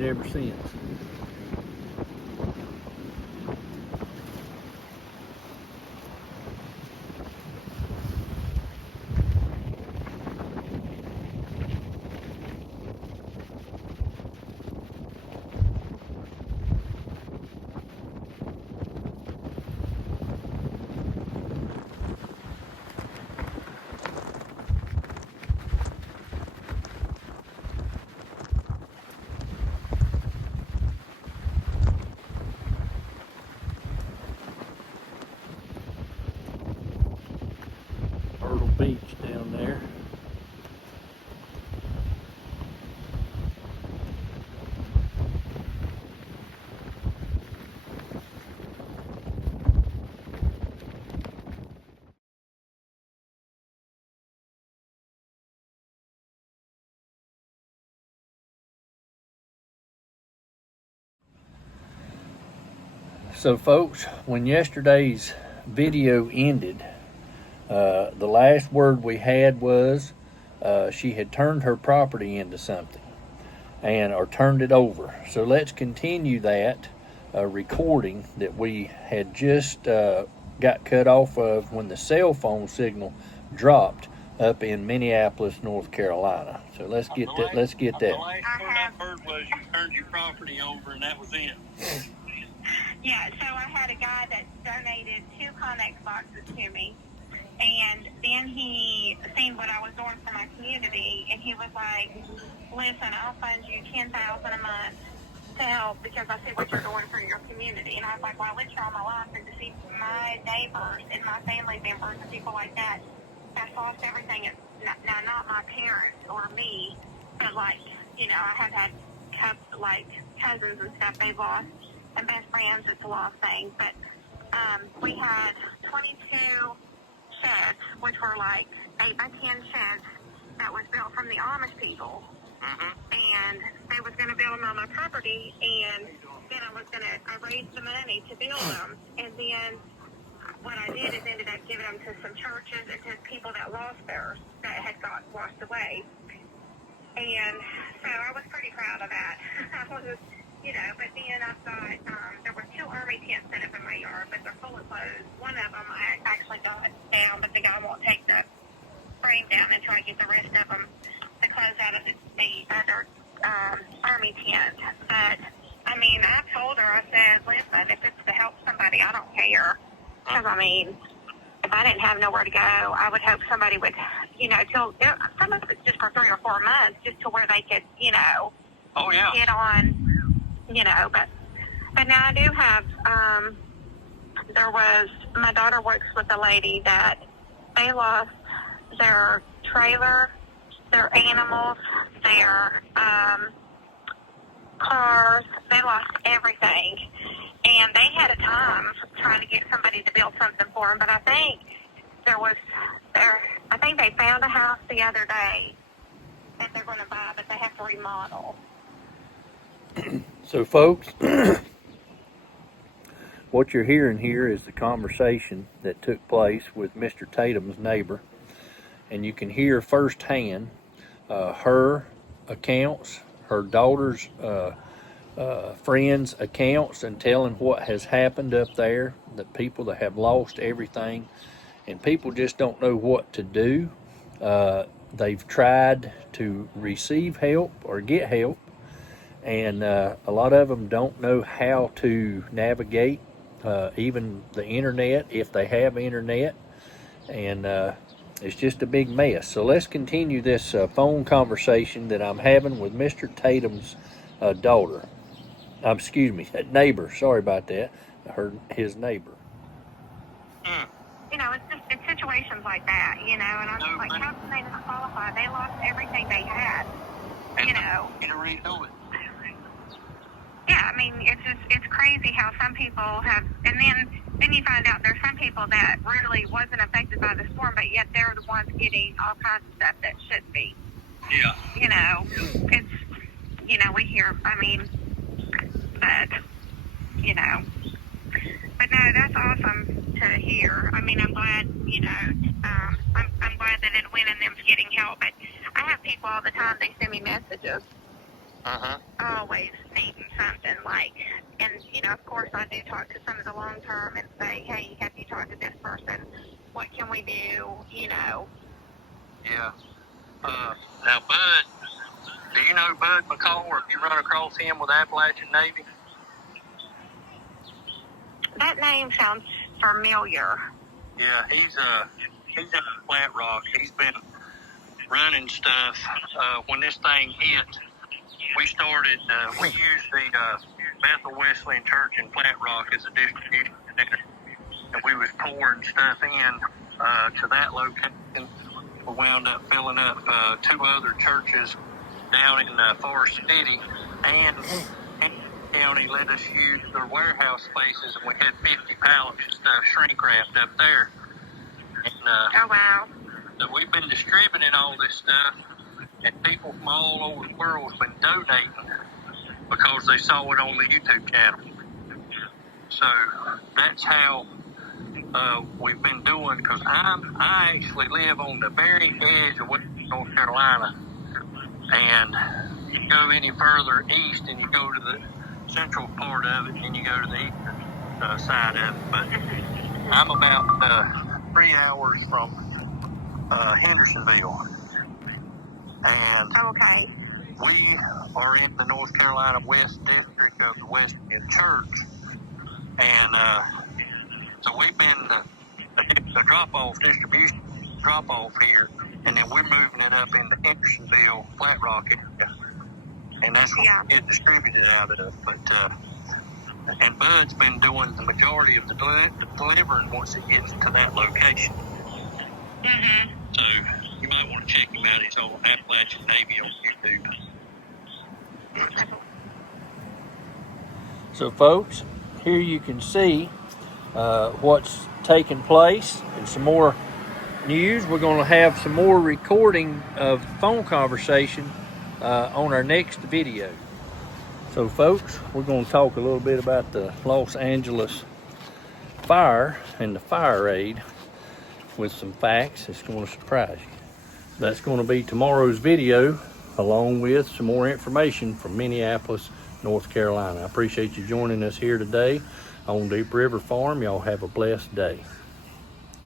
it ever since. Beach down there. So folks, when yesterday's video ended, the last word we had was she had turned her property into something, or turned it over. So let's continue that recording that we had just got cut off of when the cell phone signal dropped up in Minneapolis, North Carolina. So let's get that. Let's get that. The last word I heard was you turned your property over, and that was it. Yeah, so I had a guy that donated 2 Connex boxes to me, and then he seen what I was doing for my community, and he was like, listen, I'll fund you $10,000 a month to help because I see what you're doing for your community. And I was like, well, I lived here all my life, and to see my neighbors and my family members and people like that that's lost everything. It's not my parents or me, but like, you know, I have had cousins and stuff they've lost, and best friends, it's a lost thing. But we had 22 sheds, which were like 8 by 10 sheds that was built from the Amish people. And they was going to build them on my property, and then I raised the money to build them, and then what I did is ended up giving them to some churches and to people that lost theirs, that had got washed away. And so I was pretty proud of that. I was, you know, but then I thought there were 2 army tents set up in my yard, but they're full of clothes. One of them I actually got down, but the guy won't take the frame down and try to get the rest of them, the clothes out of the other army tent. But, I mean, I told her, I said, listen, if it's to help somebody, I don't care. Because, I mean, if I didn't have nowhere to go, I would hope somebody would, you know, some of it's just for 3 or 4 months, just to where they could, you know, get on, you know. But now I do have, my daughter works with a lady that they lost their trailer, their animals, their cars, they lost everything. And they had a time trying to get somebody to build something for them, but I think they found a house the other day that they're going to buy, but they have to remodel. So folks, what you're hearing here is the conversation that took place with Mr. Tatum's neighbor, and you can hear firsthand her accounts, her daughter's friends' accounts, and telling what has happened up there, the people that have lost everything, and people just don't know what to do. They've tried to receive help or get help, and a lot of them don't know how to navigate even the internet, if they have internet, and it's just a big mess. So let's continue this phone conversation that I'm having with Mr. Tatum's daughter. Neighbor. Sorry about that. His neighbor. You know, it's situations like that, you know, and I'm just like, how can they not qualify? They lost everything they had, you know. Yeah, I mean, it's crazy how some people have, and then you find out there's some people that really wasn't affected by the storm, but yet they're the ones getting all kinds of stuff that shouldn't be. Yeah. You know, it's, you know, we hear, I mean, but, you know, but no, that's awesome to hear. I mean, I'm glad, you know, I'm glad that Edwin and them's getting help, but I have people all the time, they send me messages, always needing something like, and of course I do talk to some of the long term and say, hey, have you talked to this person? What can we do? Yeah. Now, Bud, do you know Bud McCall, or have you run across him with Appalachian Navy? That name sounds familiar. Yeah, he's in Flat Rock. He's been running stuff. When this thing hit, we used the Bethel Wesleyan Church in Flat Rock as a distribution center, and we was pouring stuff in to that location. We wound up filling up 2 other churches down in Forest City, and county let us use their warehouse spaces, and we had 50 pallets of stuff shrink wrapped up there. And Oh, wow. so we've been distributing all this stuff, and people from all over the world have been donating because they saw it on the YouTube channel. So that's how we've been doing, because I actually live on the very edge of Western North Carolina, and you go any further east and you go to the central part of it, and you go to the eastern side of it. But I'm about 3 hours from Hendersonville, and Okay. we are in the North Carolina West District of the Wesleyan Church, and so we've been a distribution drop-off here, and then we're moving it up into Hendersonville, Flat Rock area, and that's what we get distributed out of. But and Bud's been doing the majority of the delivering once it gets to that location. Mhm. So you might want to check him out. He's on Appalachian Navy on YouTube. So folks, here you can see what's taking place, and some more news. We're going to have some more recording of phone conversation on our next video. So folks, we're going to talk a little bit about the Los Angeles fire and the fire aid with some facts. It's going to surprise you. That's going to be tomorrow's video, along with some more information from Minneapolis, North Carolina. I appreciate you joining us here today on Deep River Farm. Y'all have a blessed day.